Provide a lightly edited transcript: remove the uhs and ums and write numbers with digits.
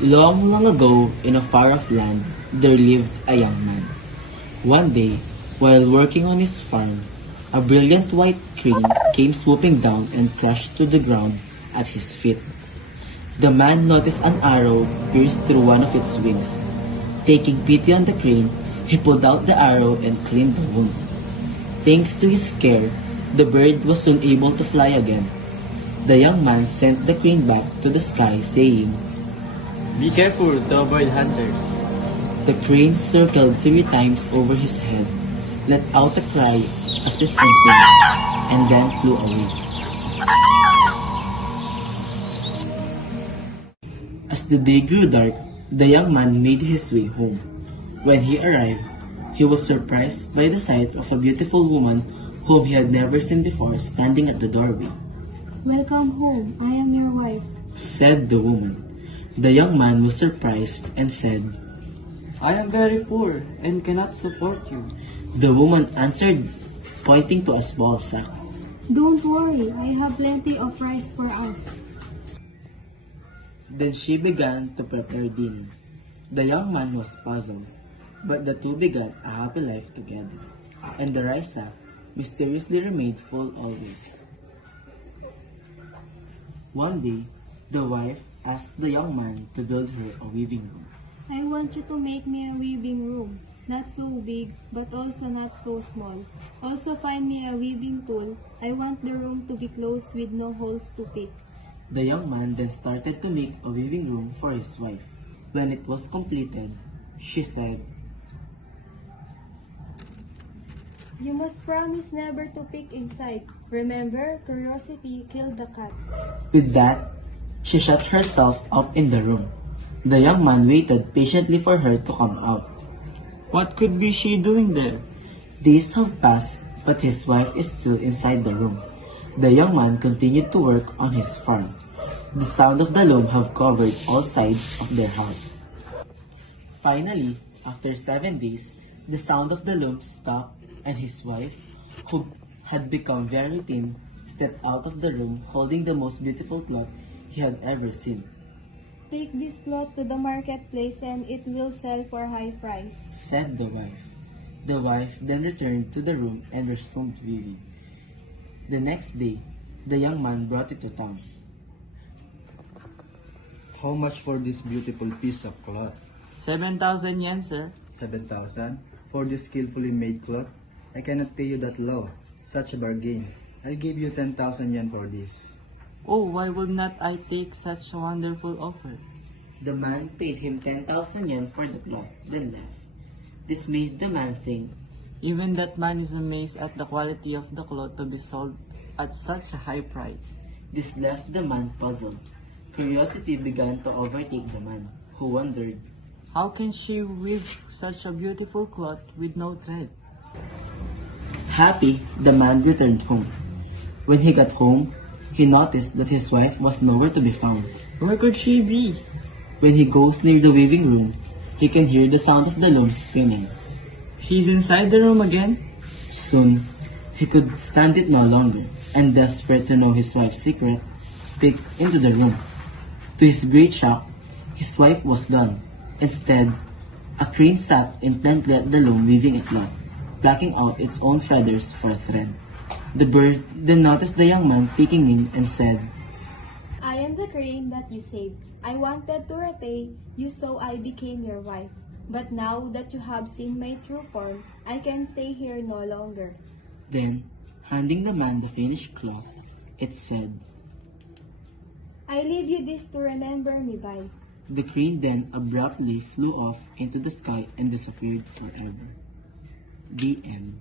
Long, long ago, in a far-off land, there lived a young man. One day, while working on his farm, a brilliant white crane came swooping down and crashed to the ground at his feet. The man noticed an arrow pierced through one of its wings. Taking pity on the crane, he pulled out the arrow and cleaned the wound. Thanks to his care, the bird was soon able to fly again. The young man sent the crane back to the sky, saying, Be careful, the bird hunters. The crane circled 3 times over his head, let out a cry as if in pain, and then flew away. As the day grew dark, the young man made his way home. When he arrived, he was surprised by the sight of a beautiful woman whom he had never seen before standing at the doorway. Welcome home. I am your wife. Said the woman. The young man was surprised and said, I am very poor and cannot support you. The woman answered, pointing to a small sack. Don't worry. I have plenty of rice for us. Then she began to prepare dinner. The young man was puzzled, but the two began a happy life together, and the rice sack mysteriously remained full always. One day, the wife asked the young man to build her a weaving room. I want you to make me a weaving room. Not so big, but also not so small. Also find me a weaving tool. I want the room to be closed with no holes to pick. The young man then started to make a weaving room for his wife. When it was completed, she said, You must promise never to peek inside. Remember, curiosity killed the cat. With that, she shut herself up in the room. The young man waited patiently for her to come out. What could be she doing there? Days have passed, but his wife is still inside the room. The young man continued to work on his farm. The sound of the loom have covered all sides of their house. Finally, after 7 days, the sound of the loom stopped and his wife, who had become very thin, stepped out of the room holding the most beautiful cloth he had ever seen. Take this cloth to the marketplace and it will sell for high price. Said the wife. The wife then returned to the room and resumed weaving. The next day, the young man brought it to town. How much for this beautiful piece of cloth? 7,000 yen, sir. 7,000? For this skillfully made cloth? I cannot pay you that low. Such a bargain. I'll give you 10,000 yen for this. Oh, why would not I take such a wonderful offer? The man paid him 10,000 yen for the cloth, then left. This made the man think, Even that man is amazed at the quality of the cloth to be sold at such a high price. This left the man puzzled. Curiosity began to overtake the man, who wondered, How can she weave such a beautiful cloth with no thread? Happy, the man returned home. When he got home, he noticed that his wife was nowhere to be found. Where could she be? When he goes near the weaving room, he can hear the sound of the loom spinning. She's inside the room again? Soon, he could stand it no longer, and desperate to know his wife's secret, peeked into the room. To his great shock, his wife was gone. Instead, a crane sat intently at the loom weaving a cloth, plucking out its own feathers for a thread. The bird then noticed the young man peeking in and said, I am the crane that you saved. I wanted to repay you so I became your wife. But now that you have seen my true form, I can stay here no longer. Then, handing the man the finished cloth, it said, I leave you this to remember me by. The crane then abruptly flew off into the sky and disappeared forever. The end.